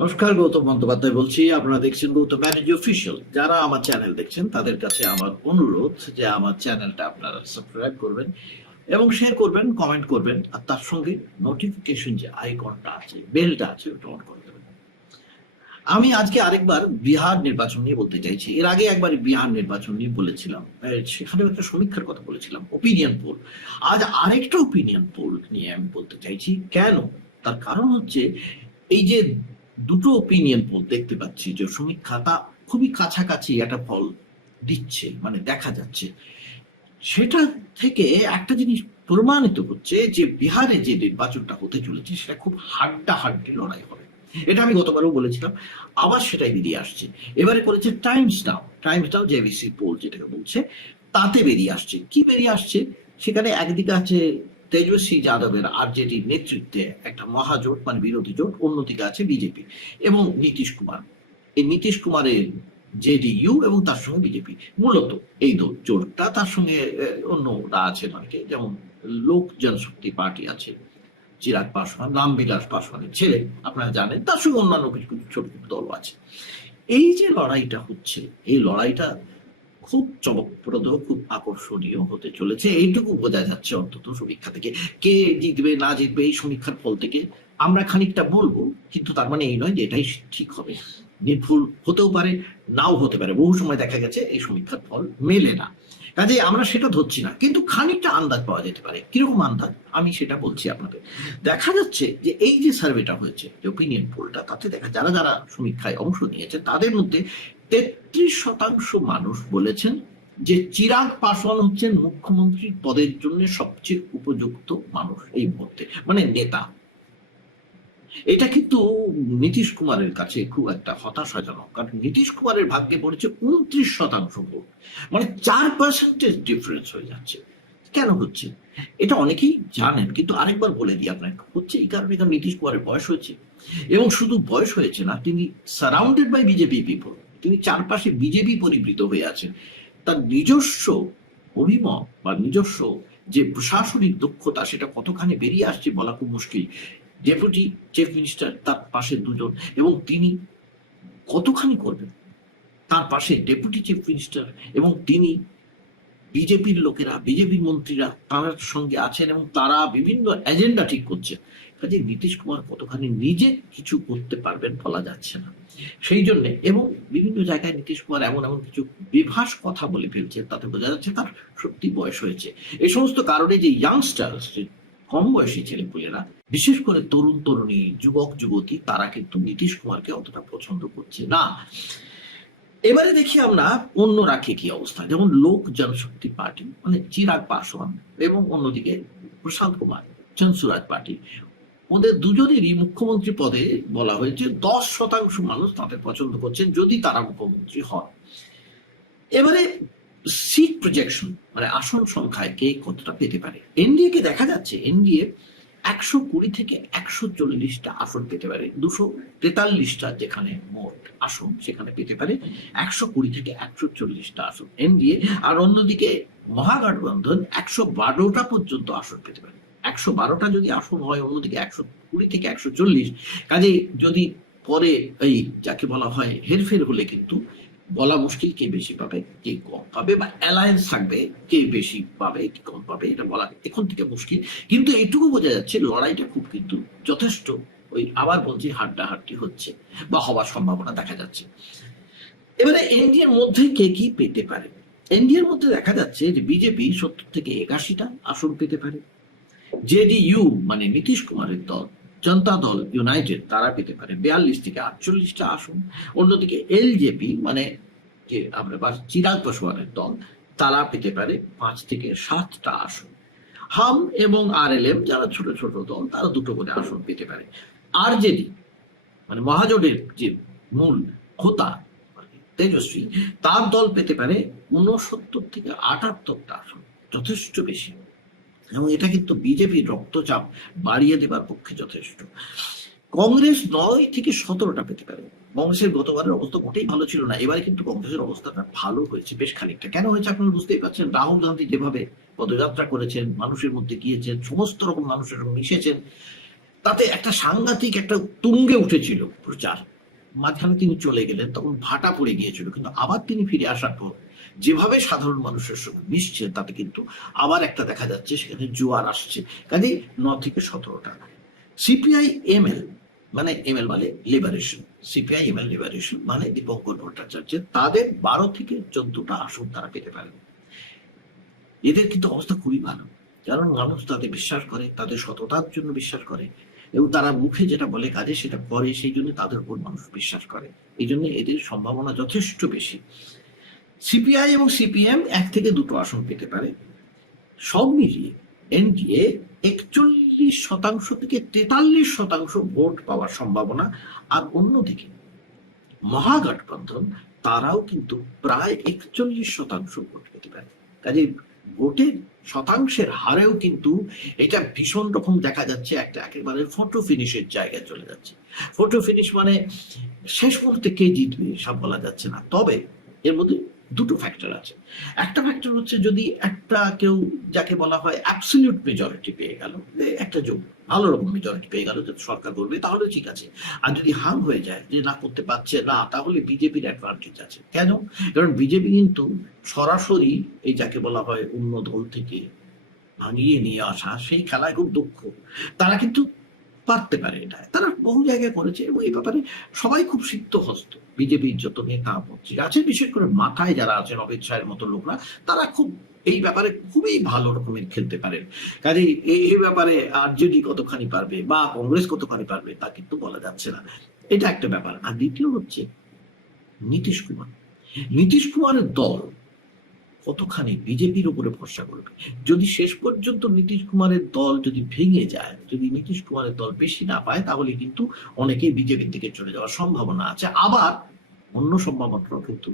নমস্কার, গৌতম বন্দ্যোপাধ্যায় বলছি। আপনারা দেখছেন গৌতম ব্যানার্জি অফিসিয়াল যারা আমার চ্যানেল দেখছেন, তাদের কাছে আমার অনুরোধ যে আমার চ্যানেলটা আপনারা সাবস্ক্রাইব করবেন এবং শেয়ার করবেন কমেন্ট করবেন, আর তার সঙ্গে নোটিফিকেশন যে আইকনটা আছে বেলটা আছে, ওটা অন করে দেবেন। আমি আজকে আরেকবার বিহার নির্বাচন নিয়ে বলতে চাইছি। এর আগে একবার বিহার নির্বাচন নিয়ে বলেছিলাম। সেখানে একটা সমীক্ষার কথা বলেছিলাম ওপিনিয়ন পোল আজ আরেকটা ওপিনিয়ন পোল নিয়ে আমি বলতে চাইছি, কেন? তার কারণ হচ্ছে, এই যে দুটো ওপিনিয়ন পোল দেখতে পাচ্ছি যে সমীক্ষা তা খুবই কাছাকাছি একটা ফল দিচ্ছে মানে দেখা যাচ্ছে। সেটা থেকে একটা জিনিস প্রমাণিত হচ্ছে যে বিহারে যে নির্বাচনটা হতে চলেছে, সেটা খুব হাড্ডা হাড্ডি লড়াই হবে। এটা আমি গতবারও বলেছিলাম, আবার সেটাই বেরিয়ে আসছে। এবারে করেছে Times Now Times Now JVC poll যেটাকে বলছে, তাতে বেরিয়ে আসছে। কি বেরিয়ে আসছে? সেখানে একদিকে আছে তেজস্বী যাদবের আরজেডির নেতৃত্বে একটা মহাজোট মানে বিরোধী জোট অন্যদিকে আছে বিজেপি এবং নীতিশ কুমার। এই নীতিশ কুমারের জেডিইউ এবং তার সঙ্গে বিজেপি মূলত এই জোটটা। তার সঙ্গে অন্যরা আছেন অনেকে, যেমন লোক জনশক্তি পার্টি আছে, চিরাগ পাসওয়ান রামবিলাস পাসওয়ানের ছেলে, আপনারা জানেন, তার সঙ্গে অন্যান্য কিছু কিছু ছোট ছোট দল আছে। এই যে লড়াইটা হচ্ছে, এই লড়াইটা খুব চমকপ্রদ, খুব আকর্ষণীয় হতে চলেছে। এইটুকু বোঝা যাচ্ছে অন্তত সমীক্ষা থেকে। কে জিতবে, না জিতবে, এই সমীক্ষার ফল থেকে আমরা খানিকটা বলব, কিন্তু তার মানে এই নয় যে এটাই ঠিক হবে। নির্ভুল হতেও পারে, নাও হতে পারে। বহু সময় দেখা গেছে এই সমীক্ষার ফল মেলে না। কাজে আমরা সেটা ধরছি না, কিন্তু খানিকটা আন্দাজ পাওয়া যেতে পারে। কীরকম আন্দাজ? আমি সেটা বলছি আপনাদের। দেখা যাচ্ছে যে এই যে সার্ভেটা হয়েছে, যে ওপিনিয়ন পোলটা তাতে দেখা যারা যারা সমীক্ষায় অংশ নিয়েছে, তাদের মধ্যে তেত্রিশ শতাংশ মানুষ বলেছেন যে চিরাগ পাসওয়ান হচ্ছেন মুখ্যমন্ত্রী পদের জন্য সবচেয়ে উপযুক্ত মানুষ এই মুহূর্তে মানে নেতা। এটা কিন্তু নীতিশ কুমারের কাছে খুব একটা হতাশাজনক, কারণ নীতিশ কুমারের ভাগ্যে পড়েছে উনত্রিশ শতাংশ ভোট মানে চার পার্সেন্টেজ ডিফারেন্স হয়ে যাচ্ছে। কেন হচ্ছে? এটা অনেকেই জানেন, কিন্তু আরেকবার বলে দিই আপনাকে, হচ্ছে এই কারণে কারণ নীতিশ কুমারের বয়স হয়েছে? এবং শুধু বয়স হয়েছে না, তিনি সারাউন্ডেড বাই বিজেপি পিপল তিনি চারপাশে বিজেপি পরিবৃত হয়ে আছেন। তার নিজস্ব অভিমত বা নিজস্ব যে প্রশাসনিক দক্ষতা, সেটা কতখানি বেরিয়ে আসছে বলা খুব মুশকিল। ডেপুটি চিফ মিনিস্টার তার পাশে দুজন এবং তিনি কতখানি করবেন? তার পাশে ডেপুটি চিফ মিনিস্টার এবং তিনি বিজেপির লোকেরা, বিজেপি মন্ত্রীরা, তার সঙ্গে আছেন এবং তারা বিভিন্ন এজেন্ডা ঠিক করছে কাজে নীতিশ কুমার কতখানি নিজে কিছু করতে পারবেন বলা যাচ্ছে না। সেই জন্য এবং বিভিন্ন জায়গায় নীতিশ কুমার এমন এমন কিছু বিভাস কথা বলে ফেলছে তাতে বোঝা যাচ্ছে তার সত্যি বয়স হয়েছে। এই সমস্ত কারণে যে ইয়াংস্টার কম বয়সী ছেলেপুলেরা, বিশেষ করে তরুণ তরুণী, যুবক, যুবতী, তারা কিন্তু নীতিশ কুমারকে অতটা পছন্দ করছে না। এবারে দেখি আমরা অন্য রাখে কি অবস্থা। যেমন লোক জনশক্তি পার্টি মানে চিরাগ পাসওয়ান এবং অন্যদিকে প্রশান্ত কুমার, চন্সুরাজ পার্টি। ওদের দুজনেরই মুখ্যমন্ত্রী পদে বলা হয়েছে, দশ শতাংশ মানুষ তাদের পছন্দ করছেন যদি তারা মুখ্যমন্ত্রী হন। এবারে সিট প্রজেকশন মানে আসন সংখ্যায় কে কতটা পেতে পারে? এনডিএ কে দেখা যাচ্ছে এনডিএ একশো কুড়ি থেকে একশো চল্লিশটা আসন পেতে পারে, দুশো তেতাল্লিশটা যেখানে মোট আসন সেখানে পেতে পারে, একশো কুড়ি থেকে একশো চল্লিশটা আসন এনডিএ আর অন্যদিকে মহাগঠবন্ধন একশো বারোটা পর্যন্ত আসন পেতে পারে। একশো বারোটা যদি আসন হয়, অন্যদিকে একশো কুড়ি থেকে একশো চল্লিশ কাজে যদি পরে এই যাকে বলা হয় হেরফের হলে কিন্তু বলা মুশকিল কে বেশি পাবে, কে কম পাবে বা অ্যালায়েন্স থাকবে, কে বেশি পাবে, কি কম পাবে, এটা বলা এখন থেকে মুশকিল। কিন্তু এইটুকু বোঝা যাচ্ছে লড়াইটা খুব কিন্তু যথেষ্ট। ওই আবার বলছি হাড্ডাহাড্ডি হচ্ছে বা হওয়ার সম্ভাবনা দেখা যাচ্ছে। এবারে এনডিএর মধ্যে কে কি পেতে পারে? এনডিএর মধ্যে দেখা যাচ্ছে যে বিজেপি সত্তর থেকে একাশিটা আসন পেতে পারে। জেডিইউ মানে নীতিশ কুমারের দল, জনতা দল ইউনাইটেড, তারা পেতে পারে বিয়াল্লিশ থেকে আটচল্লিশটা আসন। অন্যদিকে এলজেপি মানে যে আমরা চিরাগ পাসওয়ানের দল, তারা পেতে পারে পাঁচ থেকে সাতটা আসন। হাম এবং আর এল এম, যারা ছোট ছোট দল, তারা দুটো করে আসন পেতে পারে। আর জেডি মানে মহাজোটের যে মূল খোতা মানে তেজস্বী, তার দল পেতে পারে উনসত্তর থেকে আটাত্তরটা আসন, যথেষ্ট বেশি। এবং এটা কিন্তু বিজেপির রক্তচাপ বাড়িয়ে দেবার পক্ষে যথেষ্ট। কংগ্রেস নয় থেকে সতেরোটা পেতে পারে। কংগ্রেসের গতবারের অবস্থা মোটেই ভালো ছিল না। এবারে কিন্তু কংগ্রেসের অবস্থাটা ভালো হয়েছে, বেশ খানিকটা। কেন হয়েছে আপনারা বুঝতেই পারছেন? রাহুল গান্ধী যেভাবে পদযাত্রা করেছেন, মানুষের মধ্যে গিয়েছেন, সমস্ত রকম মানুষের মিশেছেন, তাতে একটা সাংঘাতিক, একটা তুঙ্গে উঠেছিল প্রচার। মাঝখানে তিনি চলে গেলেন, তখন ভাটা পড়ে গিয়েছিল। কিন্তু আবার তিনি ফিরে আসার পর যেভাবে সাধারণ মানুষের সঙ্গে মিশছে, তাতে কিন্তু আবার একটা দেখা যাচ্ছে, সেখানে জোয়ার আসছে। কাজে ন থেকে সতেরোটা সিপিআই এমএল মানে এমএল মানে লিবারেশন। সিপিআই এমএল লিবারেশন মানে দীপঙ্কর ভট্টাচার্যের তাদের বারো থেকে চোদ্দটা আসন তারা পেতে পারেন। এদের কিন্তু অবস্থা খুবই ভালো। কারণ মানুষ তাদের বিশ্বাস করে, তাদের সততার জন্য বিশ্বাস করে, এবং তারা মুখে যেটা বলে কাজে, সেটা করে, সেই জন্য তাদের উপর মানুষ বিশ্বাস করে। এই জন্য এদের সম্ভাবনা যথেষ্ট বেশি। সিপিআই এবং সিপিএম এক থেকে দুটো আসন পেতে পারে। সব মিলিয়ে এনডিএ একচল্লিশ শতাংশ থেকে তেতাল্লিশ শতাংশ ভোট পাওয়ার সম্ভাবনা। আর অন্যদিকে মহাগঠবন্ধন, তারাও কিন্তু প্রায় একচল্লিশ শতাংশ ভোট পেতে পারে। কাজে ভোটের শতাংশের হারেও কিন্তু এটা ভীষণ রকম দেখা যাচ্ছে, একটা একেবারে ফটো ফিনিশের জায়গায় চলে যাচ্ছে। ফটো ফিনিশ মানে শেষ মুহূর্তে কে জিতবে, সব বলা যাচ্ছে না। তবে এর মধ্যে দুটো ফ্যাক্টর আছে। একটা ফ্যাক্টর হচ্ছে যদি একটা কেউ যাকে বলা হয় অ্যাবসলিউট মেজরিটি পেয়ে গেল একটা যোগ ভালো রকম মেজরিটি পেয়ে গেল যে সরকার করবে, তাহলে ঠিক আছে। আর যদি হাম হয়ে যায়, যে না করতে পারছে, না, তাহলে বিজেপির অ্যাডভান্টেজ আছে। কেন? কারণ বিজেপি কিন্তু সরাসরি এই যাকে বলা হয় অন্য দল থেকে ভাঙিয়ে নিয়ে আসা, সেই খেলায় খুব দক্ষ। তারা কিন্তু পারতে পারে এটা। তারা বহু জায়গায় করেছে এবং এই ব্যাপারে সবাই খুব সিদ্ধ হস্ত বিজেপির যত নেতা মন্ত্রী আছে বিশেষ করে মাথায় যারা আছেন, অমিত শাহের মতো লোকরা, তারা খুব এই ব্যাপারে খুবই ভালো রকমের খেলতে পারেন। কাজেই এই ব্যাপারে আরজেডি কতখানি পারবে বা কংগ্রেস কতখানি পারবে তা কিন্তু বলা যাচ্ছে না। এটা একটা ব্যাপার। আর দ্বিতীয় হচ্ছে নীতিশ কুমার। নীতিশ কুমারের দল কতখানি বিজেপির উপরে ভরসা করবে? যদি শেষ পর্যন্ত নীতিশ কুমারের দল যদি ভেঙে যায়, যদি নীতিশ কুমারের দল বেশি না পায়, তাহলে কিন্তু অনেকেই বিজেপির দিকে চলে যাওয়ার সম্ভাবনা আছে। আবার অন্য সম্ভাবনাটাও কিন্তু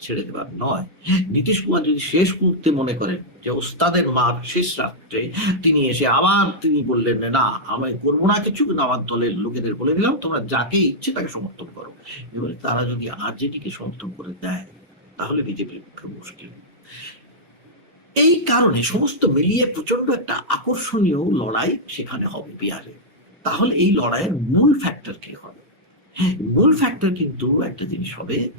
ছেড়ে দেওয়ার নয়। নীতিশ কুমার যদি শেষ মুহূর্তে মনে করেন যে ওস্তাদের মার শেষ রাত্রে তিনি এসে আবার তিনি বললেন, না, আমি করব না কিছু, কিন্তু আমার দলের লোকেদের বলে দিলাম, তোমরা যাকে ইচ্ছে তাকে সমর্থন করো। এবারে তারা যদি আরজেডিকে সমর্থন করে দেয়, তাহলে বিজেপির পক্ষে মুশকিল। এই কারণে সমস্ত মিলিয়ে প্রচণ্ড একটা আকর্ষণীয় লড়াই সেখানে হবে বিহারে। তাহলে এই লড়াইয়ের মূল ফ্যাক্টর কি হবে? মূল ফ্যাক্টর কিন্তু একটা জিনিস হবে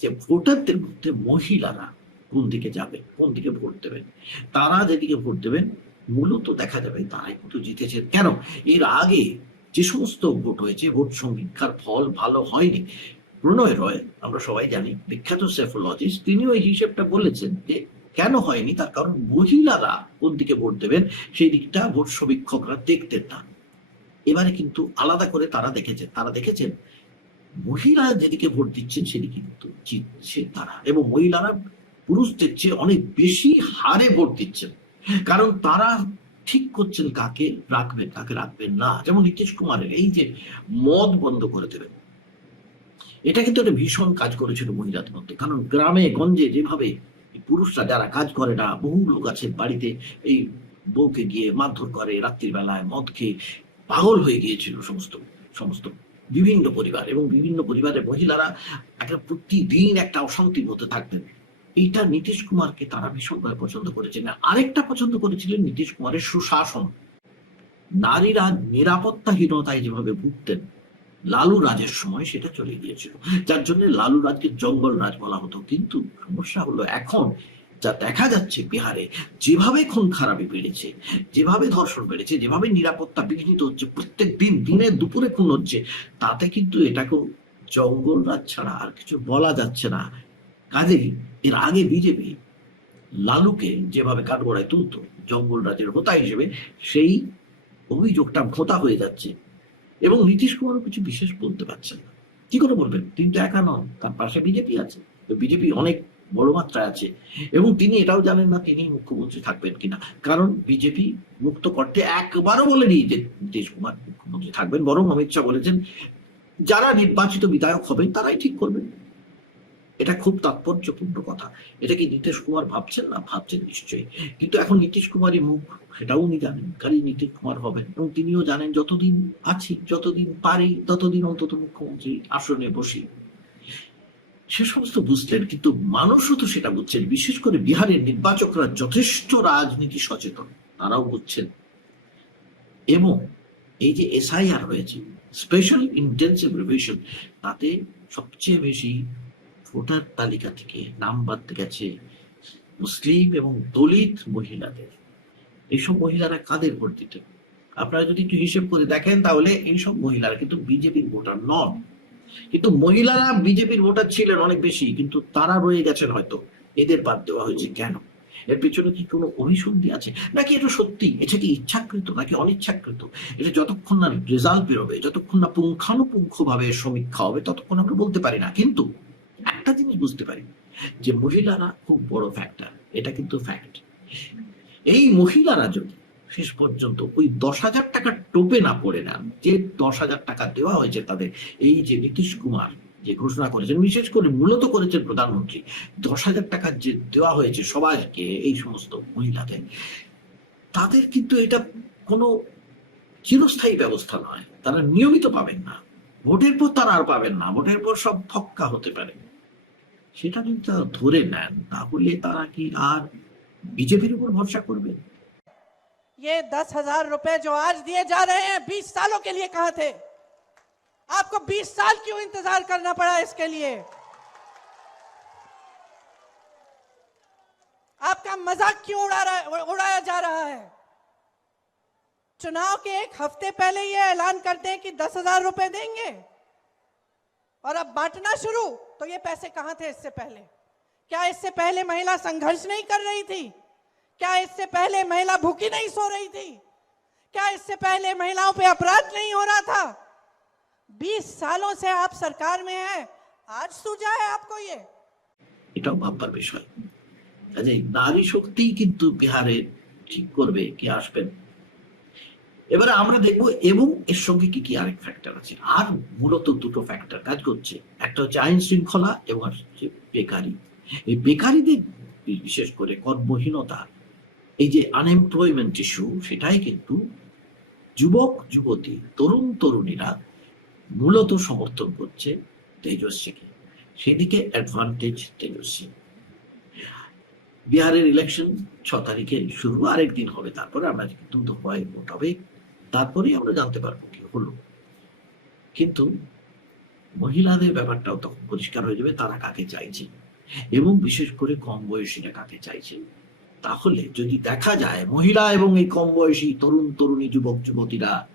যে ভোটারদের মধ্যে মহিলারা কোন দিকে যাবে, কোন দিকে ভোট দেবেন? তারা যেদিকে ভোট দেবেন, মূলত দেখা যাবে তারাই কিন্তু জিতেছেন। কেন? এর আগে যে সমস্ত ভোট হয়েছে, ভোট সমীক্ষার ফল ভালো হয়নি। প্রণয় রয়, আমরা সবাই জানি, বিখ্যাত সেফোলজিস্ট, তিনিও এই হিসেবটা বলেছেন যে কেন হয়নি? তার কারণ মহিলারা কোন দিকে ভোট দেবেন, সেই দিকটা ভোট সমীক্ষকরা দেখতেন না। এবারে কিন্তু আলাদা করে তারা দেখেছেন তারা দেখেছেন মহিলা যেদিকে ভোট দিচ্ছেন, সেদিকে কিন্তু জিতছে তারা। এবং মহিলারা পুরুষদের চেয়ে অনেক বেশি হারে ভোট দিচ্ছেন। কারণ তারা ঠিক করছেন কাকে? রাখবেন কাকে রাখবেন না। যেমন নীতিশ কুমারের এই যে মদ বন্ধ করে দেবেন, এটা কিন্তু একটা ভীষণ কাজ করেছিল মহিলাদের মধ্যে। কারণ গ্রামে, গঞ্জে যেভাবে পুরুষরা যারা কাজ করে না বহু লোক আছে বাড়িতে। এই বউকে গিয়ে মারধর করে, রাত্রির বেলায় মদ খেয়ে পাগল হয়ে গিয়েছিল সমস্ত সমস্ত বিভিন্ন পরিবার এবং বিভিন্ন পরিবারের মহিলারা একটা প্রতিদিন একটা অশান্তির মধ্যে থাকতেন। এইটা নীতিশ কুমারকে তারা ভীষণভাবে পছন্দ করেছিলেন আরেকটা পছন্দ করেছিলেন নীতিশ কুমারের সুশাসন। নারীরা নিরাপত্তাহীনতায় যেভাবে ভুগতেন লালু রাজের সময় সেটা চলে গিয়েছিল। যার জন্য লালু রাজকে জঙ্গল রাজ বলা হতো। কিন্তু সমস্যা হলো এখন যা দেখা যাচ্ছে বিহারে, যেভাবে খুন খারাপি বেড়েছে, যেভাবে ধর্ষণ বেড়েছে, যেভাবে নিরাপত্তা বিঘ্নিত হচ্ছে, প্রত্যেক দিন দিনে দুপুরে খুন হচ্ছে, তাতে কিন্তু এটাকেও জঙ্গল রাজ ছাড়া আর কিছু বলা যাচ্ছে না। কাজেই এর আগে বিজেপি লালুকে যেভাবে কাঠগড়ায় তুলতো, জঙ্গল রাজের হোতা হিসেবে, সেই অভিযোগটা ভোতা হয়ে যাচ্ছে। এবং নীতিশ কুমারও কিছু বিশেষ বলতে পারছেন না। কি করে বলবেন? তিনি তো একা নন, তার পাশে বিজেপি আছে। বিজেপি অনেক বড় মাত্রায় আছে। এবং তিনি এটাও জানেন না তিনি মুখ্যমন্ত্রী থাকবেন কিনা। কারণ বিজেপি মুক্ত করতে একবারও বলেনি যে নীতিশ কুমার মুখ্যমন্ত্রী থাকবেন। বরং অমিত শাহ বলেছেন, যারা নির্বাচিত বিধায়ক হবেন তারাই ঠিক করবেন। এটা খুব তাৎপর্যপূর্ণ কথা। এটা কি নীতিশ কুমার ভাবছেন? না, ভাবছেন নিশ্চয়ই। কিন্তু এখন নীতিশ কুমারই মুখ সেটাও উনি জানেন কারণ নীতিশ কুমার হবেন। এবং তিনিও জানেন যতদিন আছি, যতদিন পারি, ততদিন অন্তত মুখ্যমন্ত্রী আসনে বসি। সে সমস্ত বুঝলেন, কিন্তু মানুষও তো সেটা বুঝছেন। বিশেষ করে বিহারের নির্বাচকরা যথেষ্ট রাজনীতি সচেতন, তারাও বুঝছেন। এবং এই যে এসআইআর হয়েছে স্পেশাল ইন্টেন্সিভ রিভিশন তাতে সবচেয়ে বেশি ভোটার তালিকা থেকে নাম বাদ গেছে মুসলিম এবং দলিত মহিলাদের। এইসব মহিলারা কাদের ভোট দিতে? আপনারা যদি একটু হিসেব করে দেখেন তাহলে এইসব মহিলারা কিন্তু বিজেপির ভোটার নন। কিন্তু মহিলারা বিজেপির ভোটার ছিলেন অনেক বেশি, কিন্তু তারা রয়ে গেছেন হয়তো। এদের বাদ দেওয়া হয়েছে কেন? এর পেছনে কি কোনো অভিসন্ধি আছে? নাকি এটা সত্যি? এটা কি ইচ্ছাকৃত নাকি অনিচ্ছাকৃত? এটা যতক্ষণ না রেজাল্ট বেরোবে, যতক্ষণ না পুঙ্খানুপুঙ্খ ভাবে সমীক্ষা হবে, ততক্ষণ আমরা বলতে পারি না। কিন্তু একটা জিনিস বুঝতে পারি, যে মহিলারা খুব বড় ফ্যাক্টর এটা কিন্তু ফ্যাক্ট এই মহিলারা যদি শেষ পর্যন্ত ওই দশ হাজার টাকা টোপে না পড়ে নেন যে দশ হাজার টাকা দেওয়া হয়েছে তাদের, এই যে নীতিশ কুমার যে ঘোষণা করেছেন, বিশেষ করে মূলত করেছেন প্রধানমন্ত্রী, দশ হাজার টাকা যে দেওয়া হয়েছে সবাইকে, এই সমস্ত মহিলাদের, তাদের কিন্তু এটা কোনো চিরস্থায়ী ব্যবস্থা নয়। তারা নিয়মিত পাবেন না। ভোটের পর তারা আর পাবেন না। ভোটের পর সব ফক্কা হতে পারে। সেটা যদি তারা ধরে নেন তাহলে তারা কি আর বিজেপির উপর ভরসা করবে ये दस हजार रुपए जो आज दिए जा रहे हैं बीस सालों के लिए कहा थे आपको बीस साल क्यों इंतजार करना पड़ा इसके लिए आपका मजाक क्यों उड़ा रहा उड़ाया जा रहा है चुनाव के एक हफ्ते पहले ये ऐलान करते हैं कि दस हजार रुपए देंगे और अब बांटना शुरू तो ये पैसे कहां थे इससे पहले क्या इससे पहले महिला संघर्ष नहीं कर रही थी क्या इससे पहले महिला भूखी नहीं सो रही थी क्या इससे पहले महिलाओं पे अपराध नहीं हो रहा था बीस सालों से आप सरकार में हैं आज सूझा है आपको ये এটাও ভাববার বিষয় কাজে নারী শক্তি কিন্তু বিহারে ঠিক করবে কে আসবেন এবারে আমরা দেখব এবং এর সঙ্গে কি কি আরেক ফ্যাক্টর আছে। আর মূলত দুটো ফ্যাক্টর কাজ করছে। একটা হচ্ছে আইন শৃঙ্খলা এবং বেকারি। এই বেকারিদের বিশেষ করে কর্মহীনতা, এই যে আনএমপ্লয়মেন্ট ইস্যু সেটাই কিন্তু যুবক, যুবতী, তরুণ, তরুণীরা মূলত সমর্থন করছে তেজস্বীকে সেদিকে অ্যাডভান্টেজ তেজস্বী। বিহারের ইলেকশন ছ তারিখে শুরু, আরেকদিন হবে, তারপরে আমরা কিন্তু দফায় ভোট হবে। তারপরেই আমরা জানতে পারব কি হলো। কিন্তু মহিলাদের ব্যাপারটাও তখন পরিষ্কার হয়ে যাবে, তারা কাকে চাইছে? এবং বিশেষ করে কম বয়সীরা কাকে চাইছে? তাহলে যদি দেখা যায় মহিলা এবং এই কম বয়সী তরুণ, তরুণী যুবক, যুবতীরা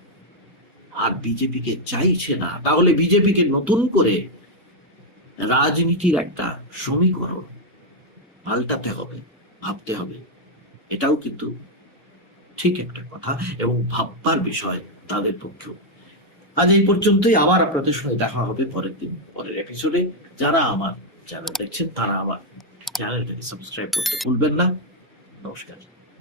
আর বিজেপিকে চাইছে না, তাহলে বিজেপিকে নতুন করে রাজনীতির একটা সমীকরণ পাল্টাতে হবে, ভাবতে হবে। এটাও কিন্তু ঠিক একটা কথা এবং ভাববার বিষয় তাদের পক্ষেও। আজ এই পর্যন্তই। আবার আপনাদের সঙ্গে দেখা হবে পরের দিন, পরের এপিসোডে যারা আমার চ্যানেল দেখছেন, তারা আমার চ্যানেলটাকে সাবস্ক্রাইব করতে ভুলবেন না। নমস্কার।